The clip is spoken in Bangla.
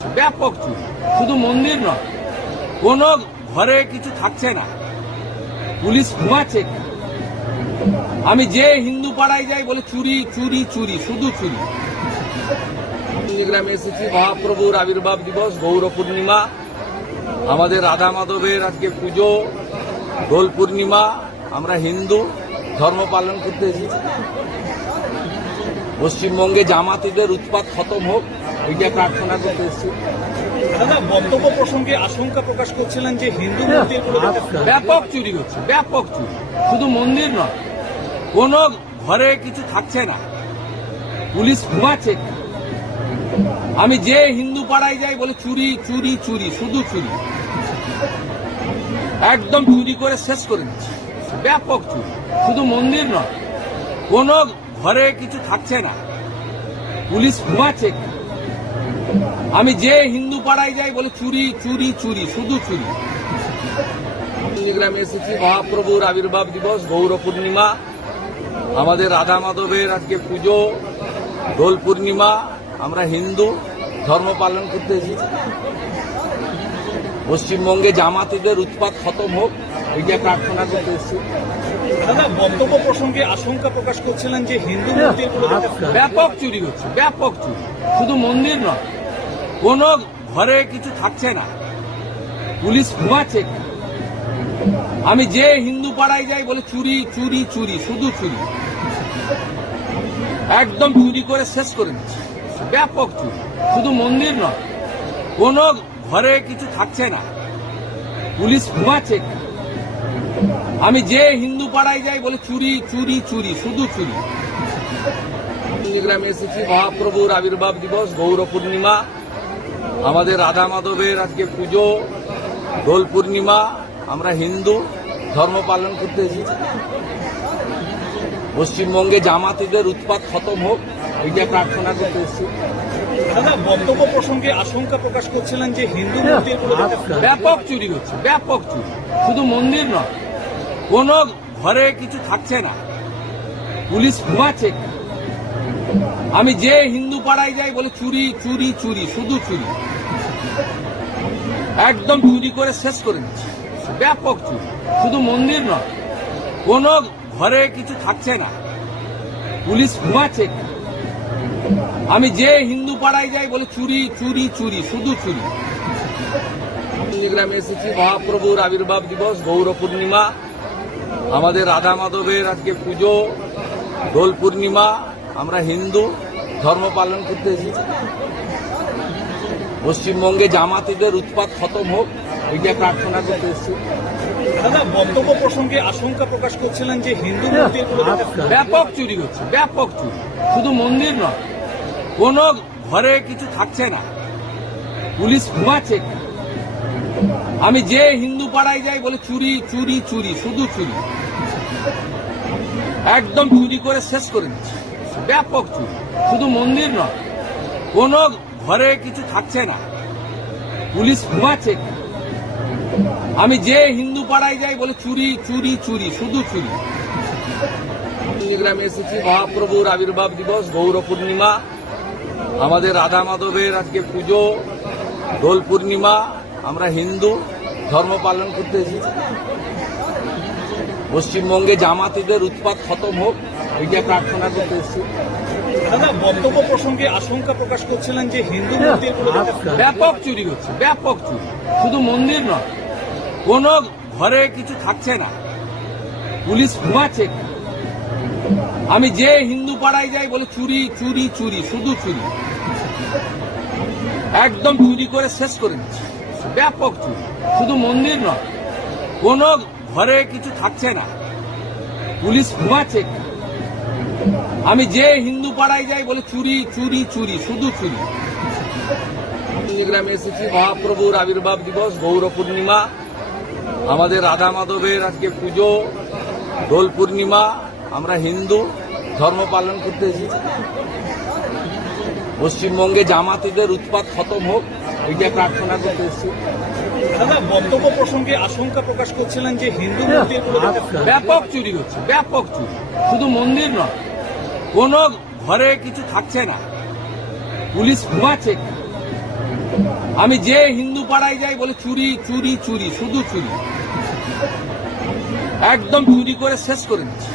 ব্যাপক চুরি, শুধু মন্দির নয়, কোনো ঘরে কিছু থাকছে না, পুলিশ ঘুমাচ্ছে। আমি যে হিন্দু পাড়ায় যাই বলে চুরি চুরি চুরি, শুধু চুরি। গ্রামে এসেছি, মহাপ্রভুর আবির্ভাব দিবস, গৌর পূর্ণিমা, আমাদের রাধা মাধবের আজকে পুজো, দোল পূর্ণিমা। আমরা হিন্দু ধর্ম পালন করতে এসেছি। পশ্চিমবঙ্গে জামাতিদের উৎপাত খতম হোক, এইটা প্রার্থনা করতে এসেছি। দাদা, বক্তব্য প্রসঙ্গে আশঙ্কা প্রকাশ করছিলেন যে হিন্দু মন্দির ব্যাপক চুরি হচ্ছে, ব্যাপক চুরি, শুধু মন্দির নয়, কোনো ঘরে কিছু থাকছে না, পুলিশ ঘুমাচ্ছে। আমি যে হিন্দু পাড়ায় যাই বলে চুরি চুরি চুরি, শুধু চুরি, একদম চুরি করে শেষ করে দিচ্ছে। ব্যাপক চুরি, শুধু মন্দির নয়, কোনো ঘরে কিছু থাকছে না, পুলিশ ঘুমাচ্ছে। আমি যে হিন্দু পাড়ায় যাই বলে চুরি চুরি চুরি, শুধু চুরি। গ্রামে এসেছি, মহাপ্রভুর আবির্ভাব দিবস, গৌর পূর্ণিমা, আমাদের রাধা মাধবের আজকে পুজো, দোল পূর্ণিমা। আমরা হিন্দু ধর্ম পালন করতে এসেছি। পশ্চিমবঙ্গে জামাতিদের উৎপাত খতম হোক, এইটা প্রার্থনা করতে এসেছি। দাদা, বক্তব্য প্রসঙ্গে আশঙ্কা প্রকাশ করছিলেন যে হিন্দু মন্দির ব্যাপক চুরি হচ্ছে, ব্যাপক চুরি, শুধু মন্দির নয়, কোনো ঘরে কিছু থাকছে না, পুলিশ ঘুমাচ্ছে। আমি যে হিন্দু পাড়ায় যাই বলে চুরি চুরি চুরি, শুধু চুরি, একদম চুরি করে শেষ করে দিচ্ছে। ব্যাপক চুরি, শুধু মন্দির নয়, কোনো ঘরে কিছু থাকছে না, পুলিশ ঘুমাচ্ছে। আমি যে হিন্দু পাড়ায় যাই বলে চুরি চুরি চুরি, শুধু চুরি। গ্রামে এসেছি, মহাপ্রভুর আবির্ভাব দিবস, গৌর পূর্ণিমা, আমাদের রাধা মাধবের আজকে পুজো, দোল পূর্ণিমা। আমরা হিন্দু ধর্ম পালন করতে এসেছি। পশ্চিমবঙ্গে জামাতিদের উৎপাত খতম হোক, এইটা প্রার্থনা করতে এসেছি। দাদা, বক্তব্য প্রসঙ্গে আশঙ্কা প্রকাশ করছিলেন যে হিন্দু মন্দির ব্যাপক চুরি হচ্ছে, ব্যাপক চুরি, শুধু মন্দির নয়, কোনো ঘরে কিছু থাকছে না, পুলিশ ঘুমাচ্ছে। আমি যে হিন্দু পাড়ায় যাই বলে চুরি চুরি চুরি, শুধু চুরি, একদম চুরি করে শেষ করে দিচ্ছে। ব্যাপক চুরি, শুধু মন্দির নয়, কোনো ঘরে কিছু থাকছে না, পুলিশ ঘুমাচ্ছে। আমি যে হিন্দু পাড়ায় যাই বলে চুরি চুরি চুরি, শুধু চুরি। গ্রামে এসেছি, মহাপ্রভুর আবির্ভাব দিবস, গৌর পূর্ণিমা, আমাদের রাধা মাধবের আজকে পুজো, দোল পূর্ণিমা। আমরা হিন্দু ধর্ম পালন করতে এসেছি। পশ্চিমবঙ্গে জামাতিদের উৎপাত খতম হোক, এইটা প্রার্থনা করতে এসেছি। দাদা, বক্তব্য প্রসঙ্গে আশঙ্কা প্রকাশ করছিলেন যে হিন্দু মন্দির ব্যাপক চুরি হচ্ছে, ব্যাপক চুরি, শুধু মন্দির নয়, কোনো ঘরে কিছু থাকছে না, পুলিশ ঘুমাচ্ছে। আমি যে হিন্দু পাড়ায় যাই বলে চুরি চুরি চুরি, শুধু চুরি, একদম চুরি করে শেষ করে দিচ্ছে। ব্যাপক চুরি, শুধু মন্দির নয়, কোনো ঘরে কিছু থাকছে না, পুলিশ ঘুমাচ্ছে। আমি যে হিন্দু পাড়ায় যাই বলে চুরি চুরি চুরি, শুধু চুরি। গ্রামে এসেছি, মহাপ্রভুর আবির্ভাব দিবস, গৌর পূর্ণিমা, আমাদের রাধা মাধবের আজকে পুজো, দোল পূর্ণিমা। আমরা হিন্দু ধর্ম পালন করতে এসেছি। পশ্চিমবঙ্গে জামাতিদের উৎপাত খতম হোক, এইটা প্রার্থনা করতে এসেছি। দাদা, বক্তব্য প্রসঙ্গে আশঙ্কা প্রকাশ করছিলেন যে হিন্দু মন্দির ব্যাপক চুরি হচ্ছে, ব্যাপক চুরি, শুধু মন্দির নয়, কোনো ঘরে কিছু থাকছে না, পুলিশ ঘুমাচ্ছে। আমি যে হিন্দু পাড়ায় যাই বলে চুরি চুরি চুরি, শুধু চুরি, একদম চুরি করে শেষ করে দিচ্ছে। ব্যাপক চুরি, শুধু মন্দির নয়, কোনো ঘরে কিছু থাকছে না, পুলিশ ঘুমাচ্ছে। আমি যে হিন্দু পাড়ায় যাই বলে চুরি চুরি চুরি, শুধু চুরি। গ্রামে এসেছি, মহাপ্রভুর আবির্ভাব দিবস, গৌর পূর্ণিমা, আমাদের রাধা মাধবের আজকে পুজো, দোল পূর্ণিমা। আমরা হিন্দু ধর্ম পালন করতে এসেছি। পশ্চিমবঙ্গে জামাতিদের উৎপাত খতম হোক, এইটা প্রার্থনা করতে এসেছি। দাদা, বক্তব্য প্রসঙ্গে আশঙ্কা প্রকাশ করছিলেন যে হিন্দু মন্দির ব্যাপক চুরি হচ্ছে, ব্যাপক চুরি, শুধু মন্দির নয়, কোনো ঘরে কিছু থাকছে না, পুলিশ ঘুমাচ্ছে। আমি যে হিন্দু পাড়ায় যাই বলে চুরি চুরি চুরি, শুধু চুরি, একদম চুরি করে শেষ করে দিচ্ছি।